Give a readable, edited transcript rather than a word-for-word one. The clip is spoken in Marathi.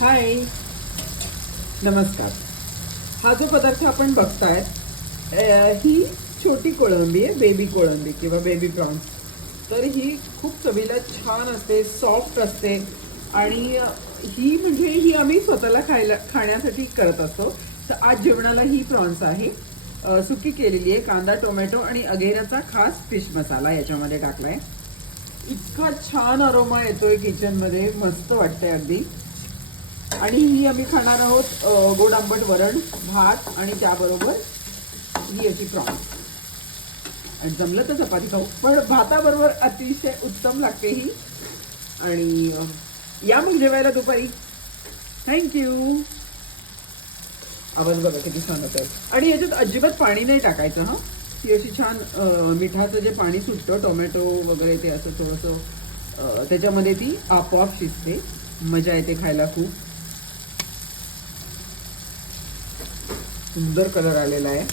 हाय, नमस्कार. हा जो पदार्थ आपण बघताय ही छोटी कोळंबी आहे, बेबी कोळंबी किंवा बेबी प्रॉन्स. तर ही खूप चवीला छान असते, सॉफ्ट असते आणि ही आम्ही स्वतःला खाण्यासाठी करत असतो. तर आज जेवणाला ही प्रॉन्स आहे. सुकी केलेली आहे. कांदा, टोमॅटो आणि अगेराचा खास फिश मसाला याच्यामध्ये टाकलाय. इतका छान अरोमा येतोय किचनमध्ये, मस्त वाटतंय अगदी. आणि ही आम्ही खाणार आहोत गोड आंबट वरण भात आणि त्याबरोबर ही अशी प्रॉन्स. आणि जमलं तर चपाती खाऊ, पण भाताबरोबर अतिशय उत्तम लागते ही. आणि या मग जेवायला दुपारी. थँक्यू. आवाज बघा किती छान होत आहे. आणि याच्यात अजिबात पाणी नाही टाकायचं. हा, ती अशी छान मिठाचं जे पाणी सुटतं टोमॅटो वगैरे ते असं थोडंसं त्याच्यामध्ये ती आपोआप शिजते. मजा येते खायला. खूप सुंदर कलर आलेला आहे.